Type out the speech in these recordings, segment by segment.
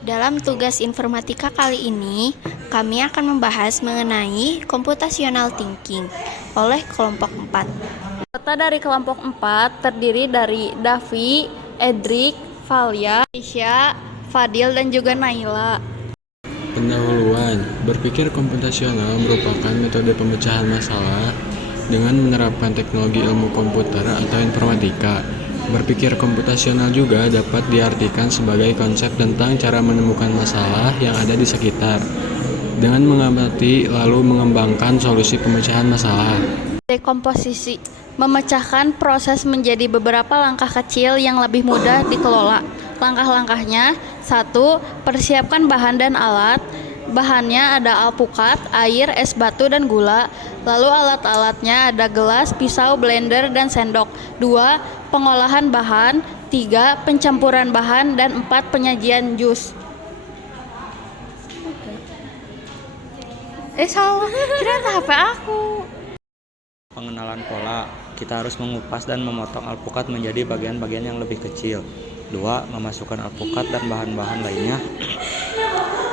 Dalam tugas informatika kali ini, kami akan membahas mengenai computational thinking oleh kelompok 4. Peserta dari kelompok 4 terdiri dari Davi, Edric, Valia, Aisyah, Fadil, dan juga Naila. Pendahuluan, berpikir komputasional merupakan metode pemecahan masalah dengan menerapkan teknologi ilmu komputer atau informatika. Berpikir komputasional juga dapat diartikan sebagai konsep tentang cara menemukan masalah yang ada di sekitar, dengan mengamati lalu mengembangkan solusi pemecahan masalah. Dekomposisi memecahkan proses menjadi beberapa langkah kecil yang lebih mudah dikelola. Langkah-langkahnya: 1. Persiapkan bahan dan alat. Bahannya ada alpukat, air, es batu, dan gula. Lalu alat-alatnya ada gelas, pisau, blender, dan sendok. 2. Pengolahan bahan. 3. Pencampuran bahan. Dan 4. Penyajian jus. Salah, kira HP aku. Pengenalan pola, kita harus mengupas dan memotong alpukat menjadi bagian-bagian yang lebih kecil. 2. Memasukkan alpukat dan bahan-bahan lainnya.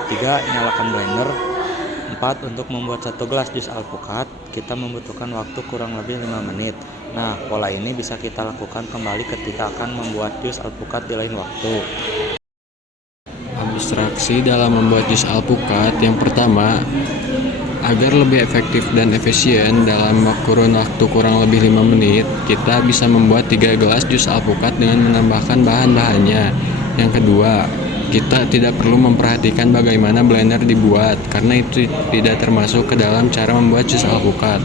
3. Nyalakan blender. 4. Untuk membuat 1 gelas jus alpukat, kita membutuhkan waktu kurang lebih 5 menit. Nah, pola ini bisa kita lakukan kembali ketika akan membuat jus alpukat di lain waktu. Abstraksi dalam membuat jus alpukat. Yang pertama, agar lebih efektif dan efisien dalam kurun waktu kurang lebih 5 menit, kita bisa membuat 3 gelas jus alpukat dengan menambahkan bahan-bahannya. Yang kedua, kita tidak perlu memperhatikan bagaimana blender dibuat, karena itu tidak termasuk ke dalam cara membuat jus alpukat.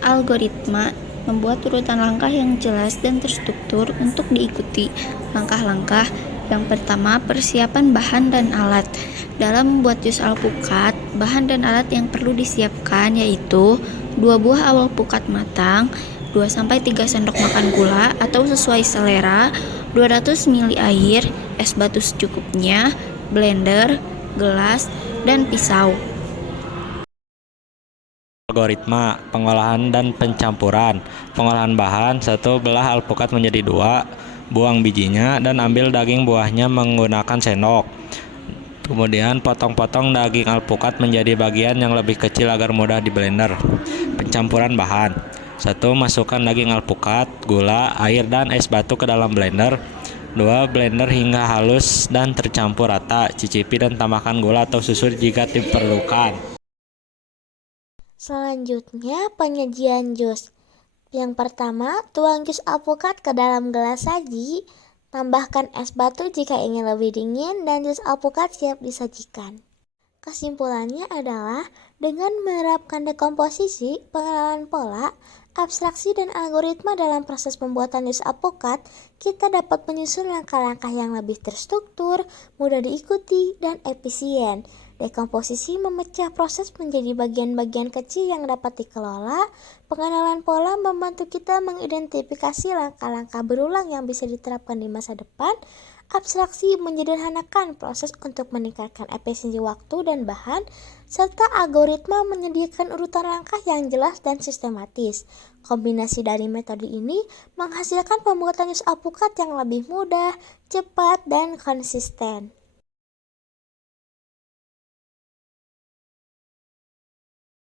Algoritma membuat urutan langkah yang jelas dan terstruktur untuk diikuti. Langkah-langkah yang pertama, persiapan bahan dan alat. Dalam membuat jus alpukat, bahan dan alat yang perlu disiapkan yaitu 2 buah alpukat matang, 2-3 sendok makan gula atau sesuai selera, 200 ml air, es batu secukupnya, blender, gelas, dan pisau. Algoritma pengolahan dan pencampuran. Pengolahan bahan: 1. Belah alpukat menjadi 2, buang bijinya dan ambil daging buahnya menggunakan sendok. Kemudian potong-potong daging alpukat menjadi bagian yang lebih kecil agar mudah di blender. Pencampuran bahan: 1. Masukkan daging alpukat, gula, air, dan es batu ke dalam blender. 2. Blender hingga halus dan tercampur rata. Cicipi dan tambahkan gula atau susu jika diperlukan. Selanjutnya, penyajian jus. Yang pertama, tuang jus alpukat ke dalam gelas saji, tambahkan es batu jika ingin lebih dingin, dan jus alpukat siap disajikan. Kesimpulannya adalah, dengan menerapkan dekomposisi, pengenalan pola, abstraksi, dan algoritma dalam proses pembuatan jus alpukat, kita dapat menyusun langkah-langkah yang lebih terstruktur, mudah diikuti, dan efisien. Dekomposisi memecah proses menjadi bagian-bagian kecil yang dapat dikelola. Pengenalan pola membantu kita mengidentifikasi langkah-langkah berulang yang bisa diterapkan di masa depan. Abstraksi menyederhanakan proses untuk meningkatkan efisiensi waktu dan bahan, serta algoritma menyediakan urutan langkah yang jelas dan sistematis. Kombinasi dari metode ini menghasilkan pembuatan jus alpukat yang lebih mudah, cepat, dan konsisten.